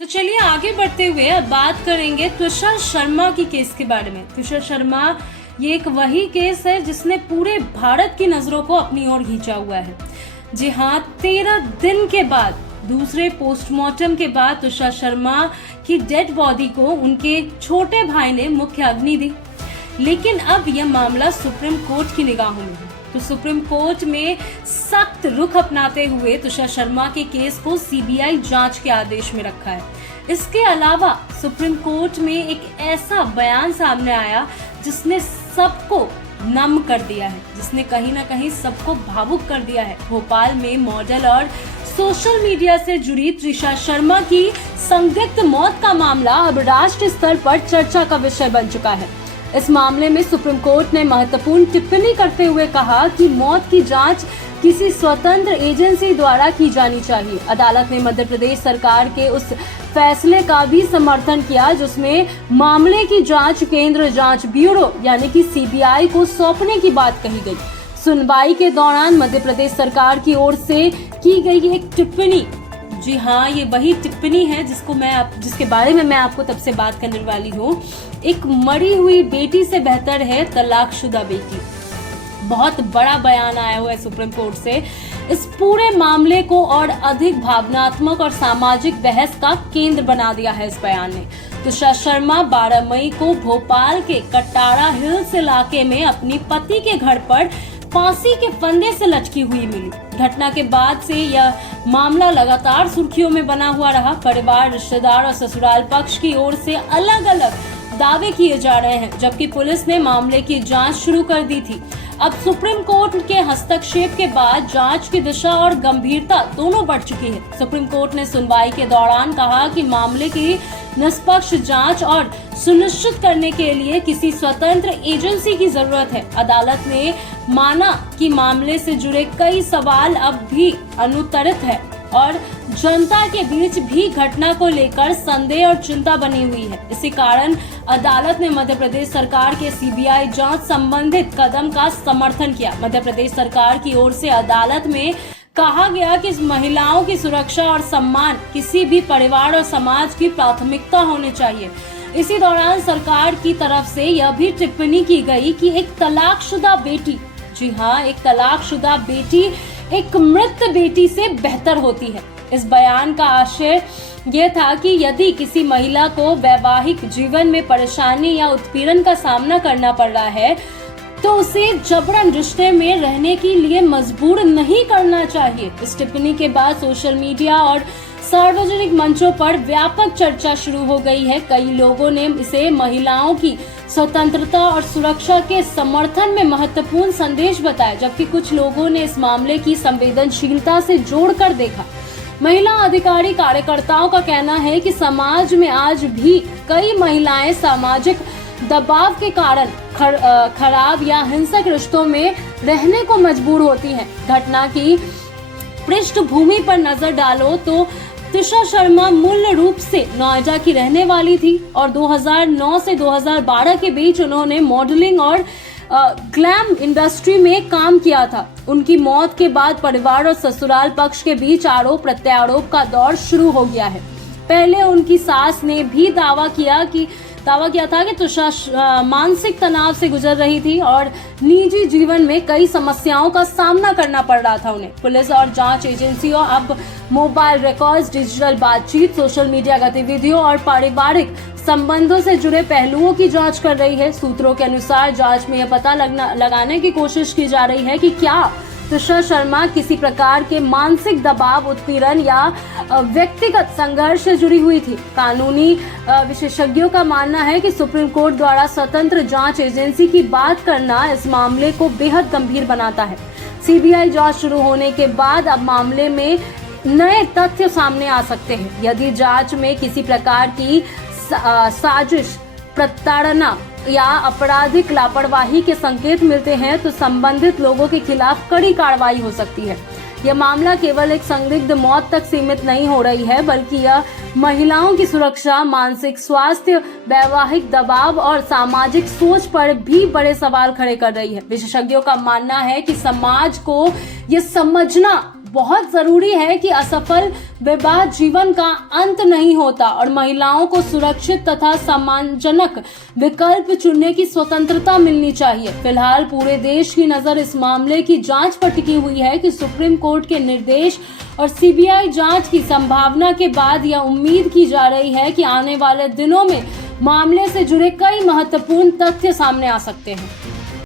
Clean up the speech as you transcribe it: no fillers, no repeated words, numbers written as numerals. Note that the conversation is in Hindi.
तो चलिए आगे बढ़ते हुए अब बात करेंगे तुषार शर्मा की केस के बारे में। तुषार शर्मा ये एक वही केस है जिसने पूरे भारत की नजरों को अपनी ओर खींचा हुआ है। जी हाँ, 13 दिन के बाद दूसरे पोस्टमार्टम के बाद तुषार शर्मा की डेड बॉडी को उनके छोटे भाई ने मुख्य अग्नि दी, लेकिन अब यह मामला सुप्रीम कोर्ट की निगाहों में है। तो सुप्रीम कोर्ट में सख्त रुख अपनाते हुए तुषार शर्मा के केस को सीबीआई जांच के आदेश में रखा है। इसके अलावा सुप्रीम कोर्ट में एक ऐसा बयान सामने आया जिसने सबको नम कर दिया है, जिसने कहीं ना कहीं सबको भावुक कर दिया है। भोपाल में मॉडल और सोशल मीडिया से जुड़ी तुषार शर्मा की संदिग्ध मौत का मामला अब राष्ट्रीय स्तर पर चर्चा का विषय बन चुका है। इस मामले में सुप्रीम कोर्ट ने महत्वपूर्ण टिप्पणी करते हुए कहा कि मौत की जांच किसी स्वतंत्र एजेंसी द्वारा की जानी चाहिए। अदालत ने मध्य प्रदेश सरकार के उस फैसले का भी समर्थन किया जिसमें मामले की जांच केंद्र जांच ब्यूरो यानी कि सीबीआई को सौंपने की बात कही गई। सुनवाई के दौरान मध्य प्रदेश सरकार की ओर से की गई एक टिप्पणी, जी हाँ, ये वही टिप्पणी है जिसके बारे में मैं आपको तब से बात करने वाली हूँ। एक मरी हुई बेटी से बेहतर है तलाकशुदा बेटी। बहुत बड़ा बयान आया हुआ है सुप्रीम कोर्ट से। इस पूरे मामले को और अधिक भावनात्मक और सामाजिक बहस का केंद्र बना दिया है इस बयान ने। तुषार शर्मा 12 मई को भोपाल के कटारा हिल्स इलाके में अपनी पति के घर पर फांसी के फंदे से लटकी हुई मिली। घटना के बाद से यह मामला लगातार सुर्खियों में बना हुआ रहा। परिवार, रिश्तेदार और ससुराल पक्ष की ओर से अलग अलग दावे किए जा रहे हैं, जबकि पुलिस ने मामले की जांच शुरू कर दी थी। अब सुप्रीम कोर्ट के हस्तक्षेप के बाद जांच की दिशा और गंभीरता दोनों बढ़ चुकी है। सुप्रीम कोर्ट ने सुनवाई के दौरान कहा कि मामले की निष्पक्ष जांच और सुनिश्चित करने के लिए किसी स्वतंत्र एजेंसी की जरूरत है। अदालत ने माना कि मामले से जुड़े कई सवाल अब भी अनुत्तरित है और जनता के बीच भी घटना को लेकर संदेह और चिंता बनी हुई है। इसी कारण अदालत ने मध्य प्रदेश सरकार के सीबीआई जांच संबंधित कदम का समर्थन किया। मध्य प्रदेश सरकार की ओर से अदालत में कहा गया कि महिलाओं की सुरक्षा और सम्मान किसी भी परिवार और समाज की प्राथमिकता होनी चाहिए। इसी दौरान सरकार की तरफ से यह भी टिप्पणी की गई कि एक तलाकशुदा बेटी, जी हाँ, एक तलाकशुदा बेटी एक मृत बेटी से बेहतर होती है। इस बयान का आशय यह था कि यदि किसी महिला को वैवाहिक जीवन में परेशानी या उत्पीड़न का सामना करना पड़ रहा है तो उसे जबरन रिश्ते में रहने के लिए मजबूर नहीं करना चाहिए। इस टिप्पणी के बाद सोशल मीडिया और सार्वजनिक मंचों पर व्यापक चर्चा शुरू हो गई है। कई लोगों ने इसे महिलाओं की स्वतंत्रता और सुरक्षा के समर्थन में महत्वपूर्ण संदेश बताया, जबकि कुछ लोगों ने इस मामले की संवेदनशीलता से जोड़कर देखा। महिला अधिकारी कार्यकर्ताओं का कहना है कि समाज में आज भी कई महिलाएं सामाजिक दबाव के कारण खराब या हिंसक रिश्तों में रहने को मजबूर होती हैं। घटना की पृष्ठभूमि पर नजर डालो तो तुषार शर्मा मूल रूप से नोएडा की रहने वाली थी और 2009 से 2012 के बीच उन्होंने मॉडलिंग और ग्लैम इंडस्ट्री में काम किया था। उनकी मौत के बाद परिवार और ससुराल पक्ष के बीच आरोप प्रत्यारोप का दौर शुरू हो गया है। पहले उनकी सास ने भी दावा किया था कि तुषार मानसिक तनाव से गुजर रही थी और निजी जीवन में कई समस्याओं का सामना करना पड़ रहा था उन्हें। पुलिस और जांच एजेंसियों अब मोबाइल रिकॉर्ड्स, डिजिटल बातचीत, सोशल मीडिया गतिविधियों और पारिवारिक संबंधों से जुड़े पहलुओं की जांच कर रही है। सूत्रों के अनुसार जांच में यह पता लगाने की कोशिश की जा रही है कि क्या तुषार शर्मा किसी प्रकार के मानसिक दबाव, उत्पीड़न या व्यक्तिगत संघर्ष से जुड़ी हुई थी। कानूनी विशेषज्ञों का मानना है कि सुप्रीम कोर्ट द्वारा स्वतंत्र जांच एजेंसी की बात करना इस मामले को बेहद गंभीर बनाता है। सीबीआई जांच शुरू होने के बाद अब मामले में नए तथ्य सामने आ सकते हैं। यदि जांच में किसी प्रकार की साजिश, प्रताड़ना या आपराधिक लापरवाही के संकेत मिलते हैं तो संबंधित लोगों के खिलाफ कड़ी कार्रवाई हो सकती है। यह मामला केवल एक संदिग्ध मौत तक सीमित नहीं हो रही है, बल्कि यह महिलाओं की सुरक्षा, मानसिक स्वास्थ्य, वैवाहिक दबाव और सामाजिक सोच पर भी बड़े सवाल खड़े कर रही है। विशेषज्ञों का मानना है कि समाज को यह समझना बहुत जरूरी है कि असफल विवाह जीवन का अंत नहीं होता और महिलाओं को सुरक्षित तथा सम्मानजनक विकल्प चुनने की स्वतंत्रता मिलनी चाहिए। फिलहाल पूरे देश की नजर इस मामले की जांच पर टिकी हुई है कि सुप्रीम कोर्ट के निर्देश और सीबीआई जांच की संभावना के बाद यह उम्मीद की जा रही है कि आने वाले दिनों में मामले से जुड़े कई महत्वपूर्ण तथ्य सामने आ सकते हैं।